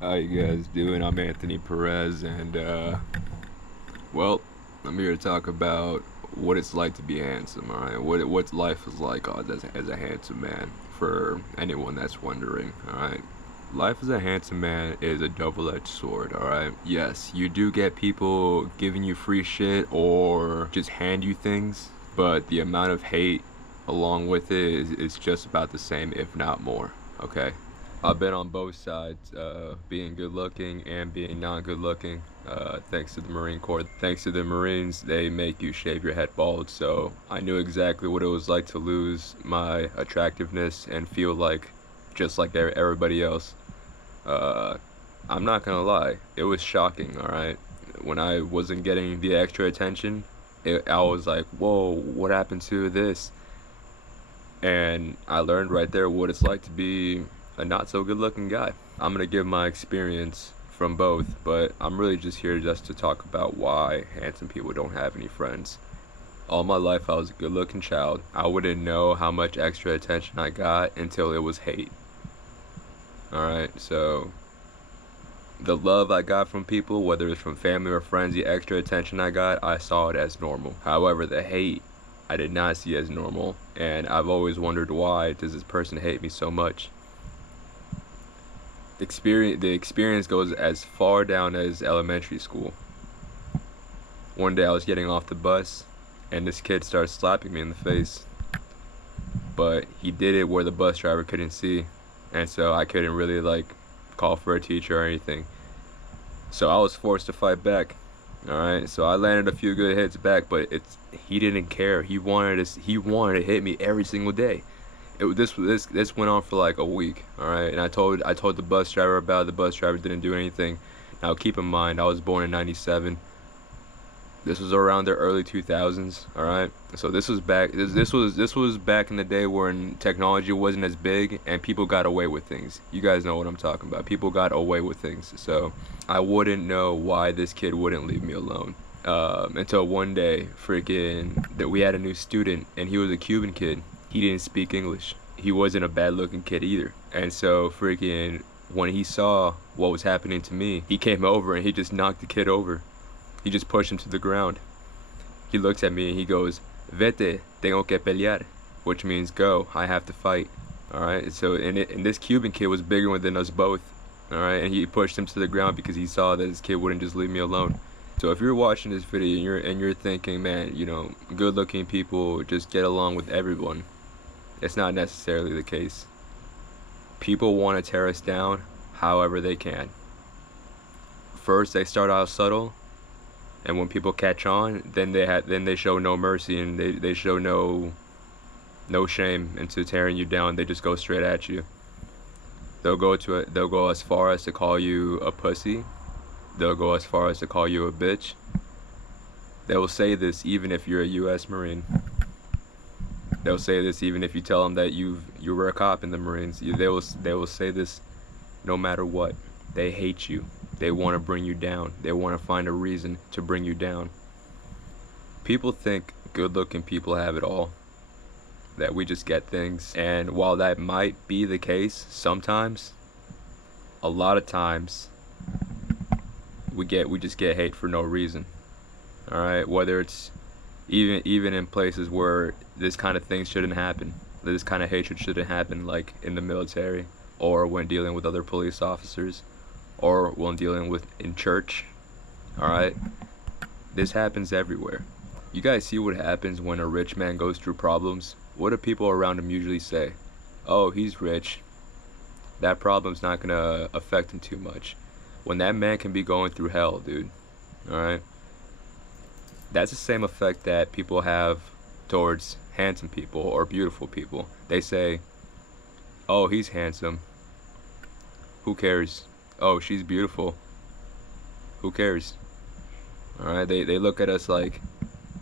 How you guys doing? I'm Anthony Perez, and well, I'm here to talk about what it's like to be handsome. All right, what life is like as a handsome man for anyone that's wondering. All right, life as a handsome man is a double-edged sword. All right, yes, you do get people giving you free shit or just hand you things, but the amount of hate along with it is just about the same, if not more. Okay. I've been on both sides, being good looking and being not good looking. Thanks to the Marine Corps. Thanks to the Marines, they make you shave your head bald. So I knew exactly what it was like to lose my attractiveness and feel like just like everybody else. Uh, I'm not gonna lie, it was shocking, alright? When I wasn't getting the extra attention, I was like, whoa, what happened to this? And I learned right there what it's like to be a not so good looking guy. I'm gonna give my experience from both, but I'm really just here just to talk about why handsome people don't have any friends. All my life I was a good looking child. I wouldn't know how much extra attention I got until it was hate. Alright, so the love I got from people, whether it's from family or friends, the extra attention I got, I saw it as normal. However, the hate I did not see as normal, and I've always wondered why does this person hate me so much. The experience goes as far down as elementary school. One day I was getting off the bus, and this kid started slapping me in the face, but he did it where the bus driver couldn't see, and so I couldn't really like call for a teacher or anything. So I was forced to fight back. All right, so I landed a few good hits back, but he didn't care. He wanted to hit me every single day. This went on for like a week. All right, and I told the bus driver about it. The bus driver didn't do anything. Now keep in mind, I was born in '97. This was around the early 2000s. All right, so this was back in the day when technology wasn't as big and people got away with things. You guys know what I'm talking about. People got away with things. So I wouldn't know why this kid wouldn't leave me alone. Until one day, freaking, that we had a new student, and he was a Cuban kid. He didn't speak English. He wasn't a bad-looking kid either. And so, freaking, when he saw what was happening to me, he came over and he just knocked the kid over. He just pushed him to the ground. He looks at me and he goes, "Vete, tengo que pelear," which means go, I have to fight. All right. So, and this Cuban kid was bigger than us both. All right, and he pushed him to the ground because he saw that this kid wouldn't just leave me alone. So if you're watching this video and you're thinking, man, good-looking people just get along with everyone, it's not necessarily the case. People want to tear us down however they can. First, they start out subtle, and when people catch on, then they show no mercy, and they show no shame into tearing you down. They just go straight at you. They'll go as far as to call you a pussy. They'll go as far as to call you a bitch. They will say this even if you're a U.S. Marine. They'll say this even if you tell them that you were a cop in the Marines. They will say this no matter what. They hate you. They want to bring you down. They want to find a reason to bring you down. People think good-looking people have it all, that we just get things. And while that might be the case sometimes, a lot of times we just get hate for no reason. All right, whether it's even in places where this kind of thing shouldn't happen, this kind of hatred shouldn't happen, like in the military, or when dealing with other police officers, or when dealing with in church. All right, this happens everywhere. You guys see what happens when a rich man goes through problems? What do people around him usually say? Oh, he's rich. That problem's not gonna affect him too much. When that man can be going through hell, dude. Alright? That's the same effect that people have towards handsome people or beautiful people. They say, oh, he's handsome. Who cares? Oh, she's beautiful. Who cares? Alright? They look at us like,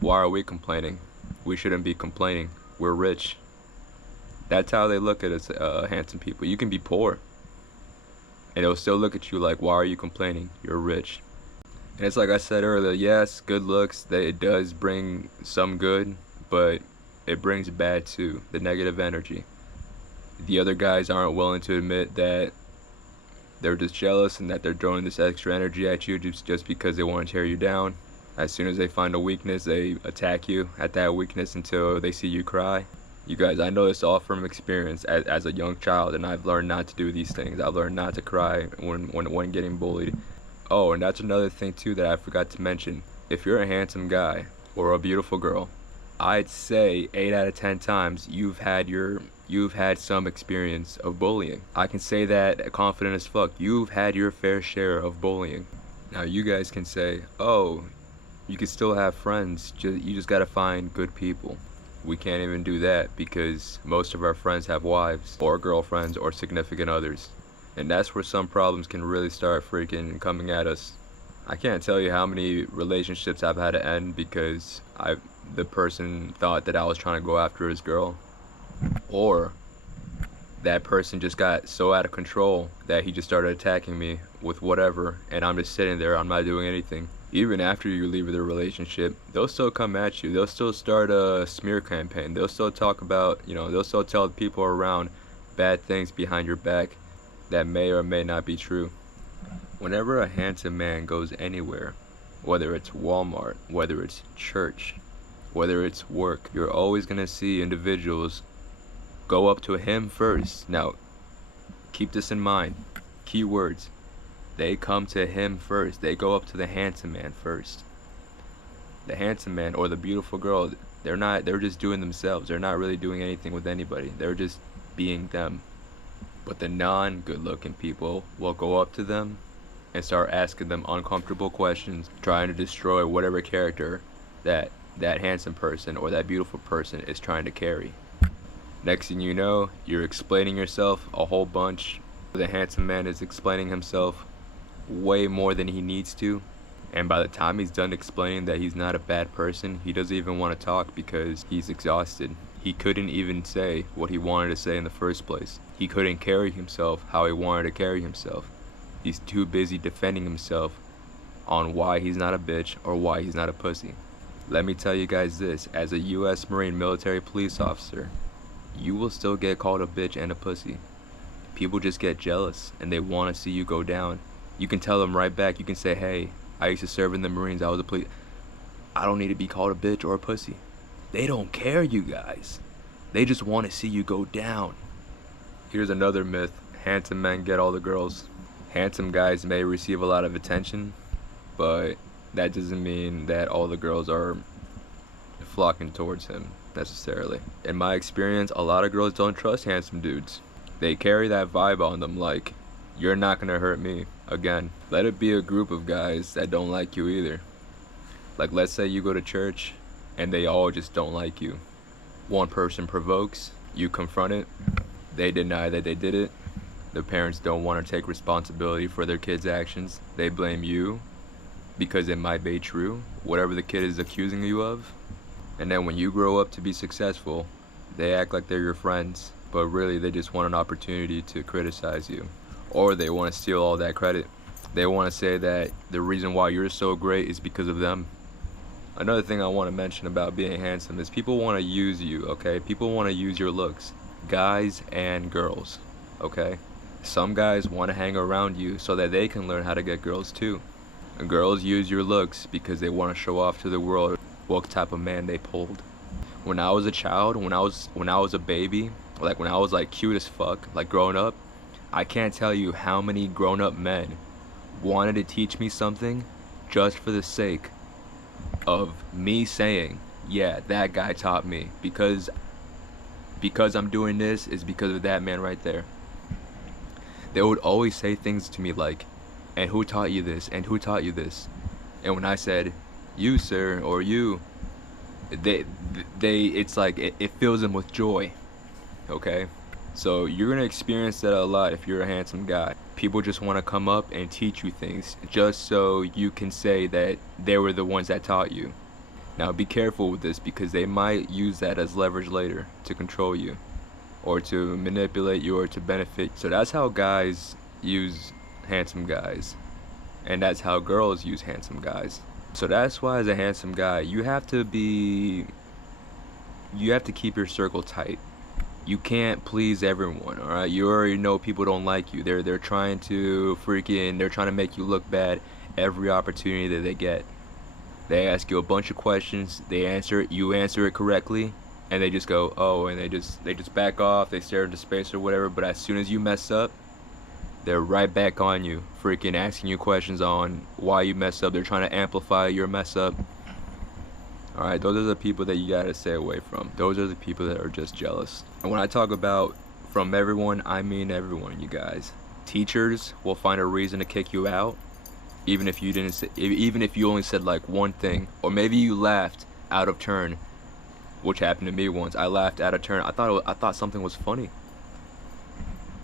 why are we complaining? We shouldn't be complaining. We're rich. That's how they look at us, handsome people. You can be poor, and they'll still look at you like, why are you complaining? You're rich. And it's like I said earlier, yes, good looks, it does bring some good, but it brings bad too, the negative energy. The other guys aren't willing to admit that They're just jealous and that they're throwing this extra energy at you just because they want to tear you down. As soon as they find a weakness, they attack you at that weakness until they see you cry. You guys, I know this all from experience as a young child, and I've learned not to do these things. I've learned not to cry when getting bullied. Oh, and that's another thing too that I forgot to mention. If you're a handsome guy or a beautiful girl, I'd say 8 out of 10 times you've had some experience of bullying. I can say that confident as fuck. You've had your fair share of bullying. Now you guys can say, oh, you can still have friends, you just gotta find good people. We can't even do that because most of our friends have wives or girlfriends or significant others. And that's where some problems can really start freaking coming at us. I can't tell you how many relationships I've had to end because the person thought that I was trying to go after his girl, or that person just got so out of control that he just started attacking me with whatever, and I'm just sitting there, I'm not doing anything. Even after you leave the relationship, they'll still come at you. They'll still start a smear campaign. They'll still talk about, they'll still tell people around bad things behind your back that may or may not be true. Whenever a handsome man goes anywhere, whether it's Walmart, whether it's church, whether it's work, you're always gonna see individuals go up to him first. Now, keep this in mind. Keywords. They come to him first. They go up to the handsome man first. The handsome man or the beautiful girl, they're just doing themselves. They're not really doing anything with anybody. They're just being them. But the non-good looking people will go up to them and start asking them uncomfortable questions, trying to destroy whatever character that handsome person or that beautiful person is trying to carry. Next thing you know, you're explaining yourself a whole bunch. The handsome man is explaining himself way more than he needs to, and by the time he's done explaining that he's not a bad person, he doesn't even want to talk because he's exhausted. He couldn't even say what he wanted to say in the first place. He couldn't carry himself how he wanted to carry himself. He's too busy defending himself on why he's not a bitch or why he's not a pussy. Let me tell you guys this, as a US Marine military police officer, you will still get called a bitch and a pussy. People just get jealous and they want to see you go down. You can tell them right back. You can say, hey, I used to serve in the Marines. I was a police. I don't need to be called a bitch or a pussy. They don't care, you guys. They just want to see you go down. Here's another myth. Handsome men get all the girls. Handsome guys may receive a lot of attention, but that doesn't mean that all the girls are flocking towards him necessarily. In my experience, a lot of girls don't trust handsome dudes. They carry that vibe on them like, you're not gonna hurt me. Again, let it be a group of guys that don't like you either. Like, let's say you go to church and they all just don't like you. One person provokes, you confront it, they deny that they did it. The parents don't want to take responsibility for their kids' actions. They blame you because it might be true, whatever the kid is accusing you of. And then when you grow up to be successful, they act like they're your friends, but really they just want an opportunity to criticize you. Or they want to steal all that credit. They want to say that the reason why you're so great is because of them. Another thing I want to mention about being handsome is people want to use you, okay? People want to use your looks. Guys and girls, okay? Some guys want to hang around you so that they can learn how to get girls too. And girls use your looks because they want to show off to the world what type of man they pulled. When I was a child, when I was a baby, like when I was like cute as fuck, like growing up, I can't tell you how many grown-up men wanted to teach me something just for the sake of me saying, yeah, that guy taught me, because I'm doing this is because of that man right there. They would always say things to me like, and who taught you this, and who taught you this? And when I said, you sir, or you, it's like it fills them with joy, okay? So you're gonna experience that a lot if you're a handsome guy. People just want to come up and teach you things just so you can say that they were the ones that taught you. Now be careful with this because they might use that as leverage later to control you or to manipulate you or to benefit. So that's how guys use handsome guys, and that's how girls use handsome guys. So that's why as a handsome guy you have to keep your circle tight. You can't please everyone, all right? You already know people don't like you. They're trying to they're trying to make you look bad every opportunity that they get. They ask you a bunch of questions, they answer it, you answer it correctly, and they just go, "Oh," and they just back off, they stare into space or whatever, but as soon as you mess up, they're right back on you, freaking asking you questions on why you messed up. They're trying to amplify your mess up. Alright, those are the people that you gotta stay away from. Those are the people that are just jealous. And when I talk about from everyone, I mean everyone, you guys. Teachers will find a reason to kick you out, even if you didn't say, even if you only said like one thing, or maybe you laughed out of turn, which happened to me once. I laughed out of turn. I thought something was funny.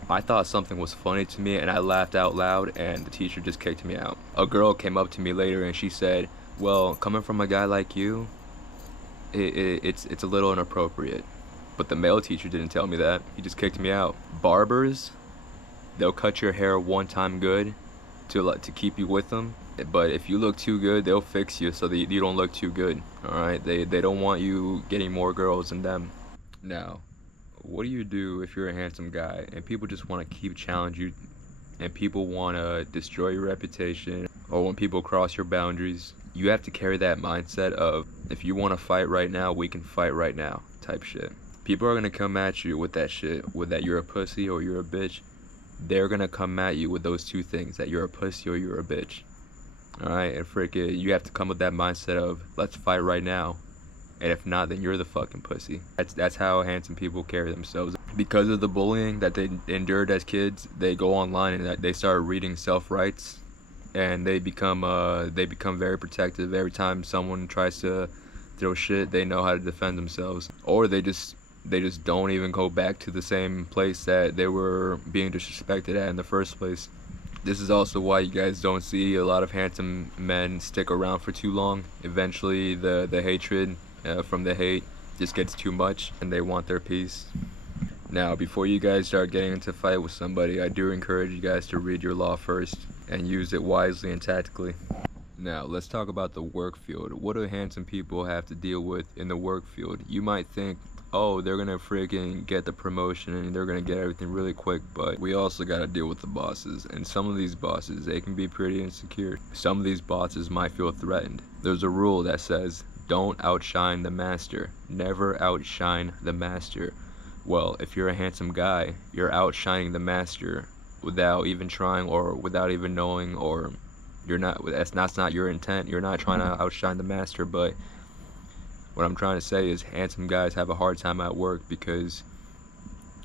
I thought something was funny to me, and I laughed out loud, and the teacher just kicked me out. A girl came up to me later, and she said, "Well, coming from a guy like you, it's a little inappropriate." But the male teacher didn't tell me that. He just kicked me out. Barbers, they'll cut your hair one time good to keep you with them, but if you look too good, they'll fix you so that you don't look too good. All right, they don't want you getting more girls than them. Now, what do you do if you're a handsome guy and people just want to keep challenge you, and people want to destroy your reputation, or when people cross your boundaries? You have to carry that mindset of, if you want to fight right now, we can fight right now type shit. People are gonna come at you with that shit, with that you're a pussy or you're a bitch. They're gonna come at you with those two things, that you're a pussy or you're a bitch. Alright, and freaking, you have to come with that mindset of, let's fight right now. And if not, then you're the fucking pussy. That's how handsome people carry themselves. Because of the bullying that they endured as kids, they go online and they start reading self-rights, and they become very protective. Every time someone tries to throw shit, they know how to defend themselves. Or they just don't even go back to the same place that they were being disrespected at in the first place. This is also why you guys don't see a lot of handsome men stick around for too long. Eventually the hatred from the hate just gets too much, and they want their peace. Now, before you guys start getting into a fight with somebody, I do encourage you guys to read your law first and use it wisely and tactically. Now, let's talk about the work field. What do handsome people have to deal with in the work field? You might think, oh, they're gonna freaking get the promotion and they're gonna get everything really quick, but we also gotta deal with the bosses. And some of these bosses, they can be pretty insecure. Some of these bosses might feel threatened. There's a rule that says, don't outshine the master. Never outshine the master. Well, if you're a handsome guy, you're outshining the master without even trying, or without even knowing, or that's not your intent. You're not trying to outshine the master. But what I'm trying to say is, handsome guys have a hard time at work because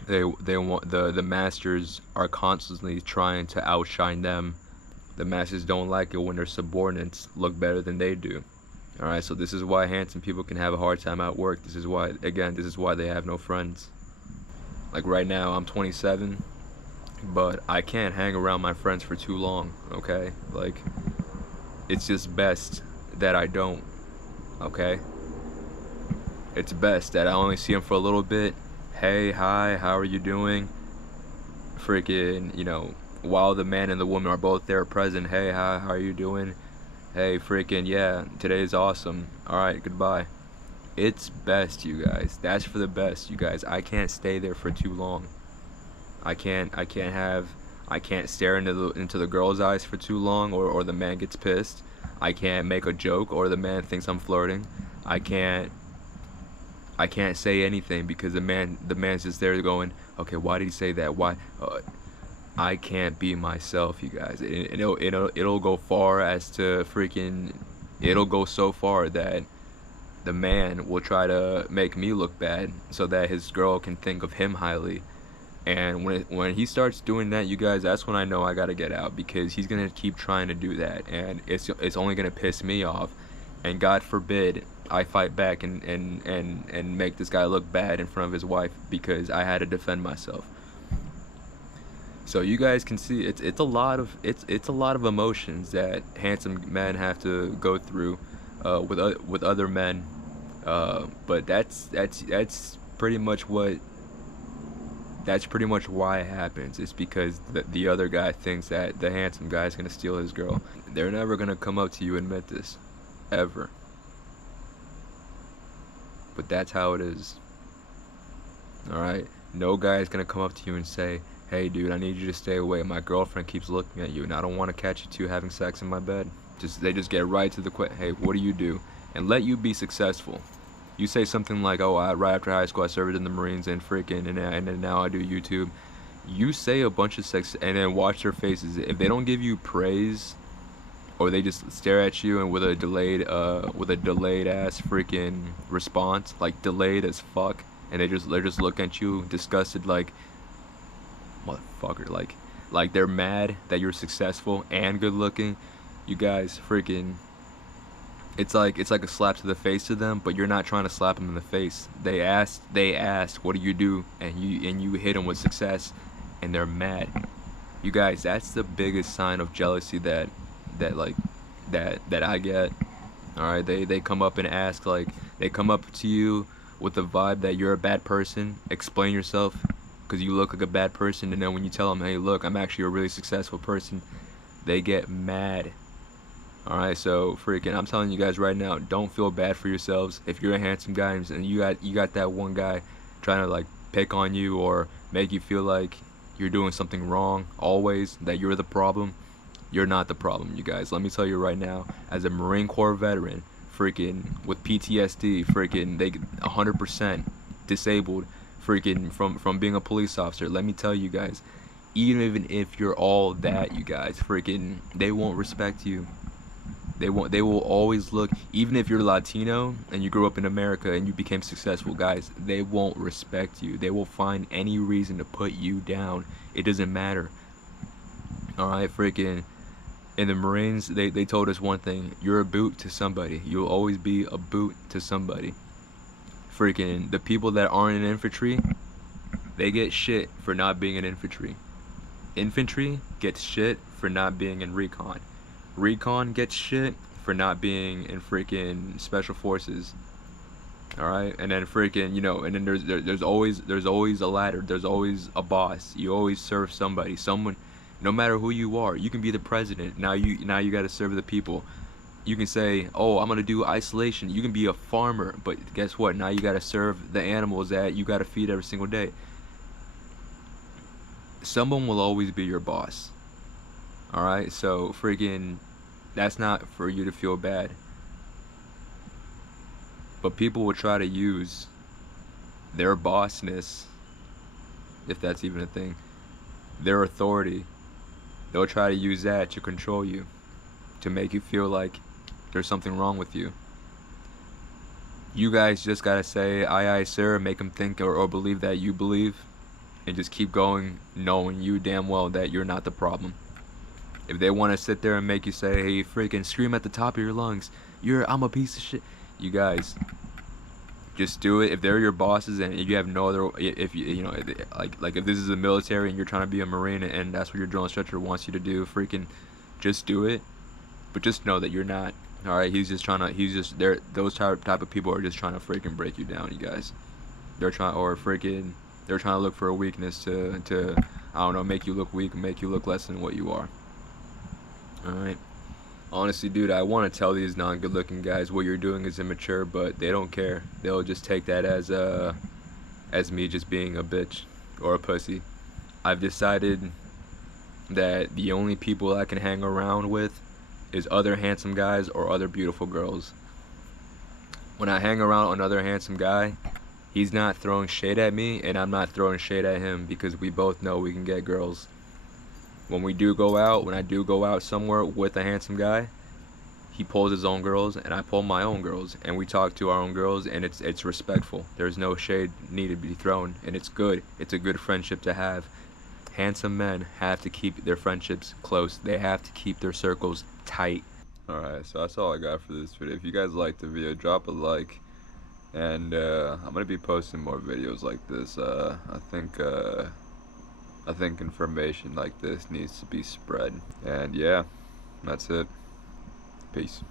they want the masters are constantly trying to outshine them. The masters don't like it when their subordinates look better than they do. Alright, so this is why handsome people can have a hard time at work. This is why they have no friends. Like right now, I'm 27, but I can't hang around my friends for too long, okay? Like, it's just best that I don't, okay? It's best that I only see them for a little bit. Hey, hi, how are you doing? Freaking, while the man and the woman are both there present. Hey, hi, how are you doing? Hey, freaking, yeah, today's awesome. Alright, goodbye. It's best, you guys. That's for the best, you guys. I can't stay there for too long. I can't stare into the girl's eyes for too long, or the man gets pissed. I can't make a joke, or the man thinks I'm flirting. I can't say anything because the man's just there going, okay, why did he say that? Why? I can't be myself, you guys. It'll go far as to freaking, it'll go so far that the man will try to make me look bad so that his girl can think of him highly. And when he starts doing that, you guys, that's when I know I gotta get out, because he's gonna keep trying to do that, and it's only gonna piss me off. And God forbid I fight back and make this guy look bad in front of his wife because I had to defend myself. So you guys can see it's a lot of emotions that handsome men have to go through with other men, but that's pretty much why it happens. It's because the other guy thinks that the handsome guy is gonna steal his girl. They're never gonna come up to you and admit this, ever. But that's how it is. Alright, No guy is gonna come up to you and say, hey dude, I need you to stay away. My girlfriend keeps looking at you and I don't want to catch you two having sex in my bed. They just get right to the hey, what do you do? And let you be successful. You say something like, oh, right after high school I served in the Marines and and then now I do YouTube. You say a bunch of sex and then watch their faces. If they don't give you praise, or they just stare at you and with a delayed ass freaking response, like delayed as fuck, and they're just looking at you disgusted, like motherfucker, like they're mad that you're successful and good looking. You guys freaking, it's like a slap to the face to them, but you're not trying to slap them in the face. They ask, what do you do? And you hit them with success, and they're mad. You guys, that's the biggest sign of jealousy that I get. All right, they come up and ask, like, they come up to you with the vibe that you're a bad person. Explain yourself, because you look like a bad person, and then when you tell them, hey, look, I'm actually a really successful person, they get mad. Alright, so freaking, I'm telling you guys right now, don't feel bad for yourselves. If you're a handsome guy and you got that one guy trying to like pick on you or make you feel like you're doing something wrong, always, that you're the problem, you're not the problem, you guys. Let me tell you right now, as a Marine Corps veteran, freaking with PTSD, freaking they 100% disabled, freaking from being a police officer. Let me tell you guys, even if you're all that, you guys, freaking, they won't respect you. They will always look, even if you're Latino and you grew up in America and you became successful, guys, they won't respect you. They will find any reason to put you down. It doesn't matter. Alright, freaking, in the Marines, they told us one thing: you're a boot to somebody. You'll always be a boot to somebody. Freaking, the people that aren't in infantry, they get shit for not being in infantry. Infantry gets shit for not being in recon. Recon gets shit for not being in freaking special forces. Alright, and then freaking, and then there's always a ladder. There's always a boss. You always serve somebody. Someone, no matter who you are, you can be the president. Now you got to serve the people. You can say, oh, I'm gonna do isolation. You can be a farmer, but guess what? Now you got to serve the animals that you got to feed every single day. Someone will always be your boss. Alright, so freaking, that's not for you to feel bad. But people will try to use their bossness, if that's even a thing, their authority. They'll try to use that to control you, to make you feel like there's something wrong with you. You guys just gotta say, aye sir, make them think or believe that you believe, and just keep going, knowing you damn well that you're not the problem. If they want to sit there and make you say, hey, freaking scream at the top of your lungs, I'm a piece of shit, you guys, just do it. If they're your bosses and you have no other, if like if this is the military and you're trying to be a Marine and that's what your drill instructor wants you to do, freaking just do it. But just know that you're not. Alright, those type of people are just trying to freaking break you down, you guys. They're trying to look for a weakness to I don't know, make you look weak, make you look less than what you are. Alright. Honestly, dude, I want to tell these non-good looking guys what you're doing is immature, but they don't care. They'll just take that as me just being a bitch or a pussy. I've decided that the only people I can hang around with is other handsome guys or other beautiful girls. When I hang around another handsome guy, he's not throwing shade at me and I'm not throwing shade at him, because we both know we can get girls. When I do go out somewhere with a handsome guy, he pulls his own girls and I pull my own girls, and we talk to our own girls, and it's respectful. There's no shade needed to be thrown, and it's good. It's a good friendship to have. Handsome men have to keep their friendships close. They have to keep their circles tight. Alright, so that's all I got for this video. If you guys liked the video, drop a like, and I'm gonna be posting more videos like this. I think information like this needs to be spread. And yeah, that's it. Peace.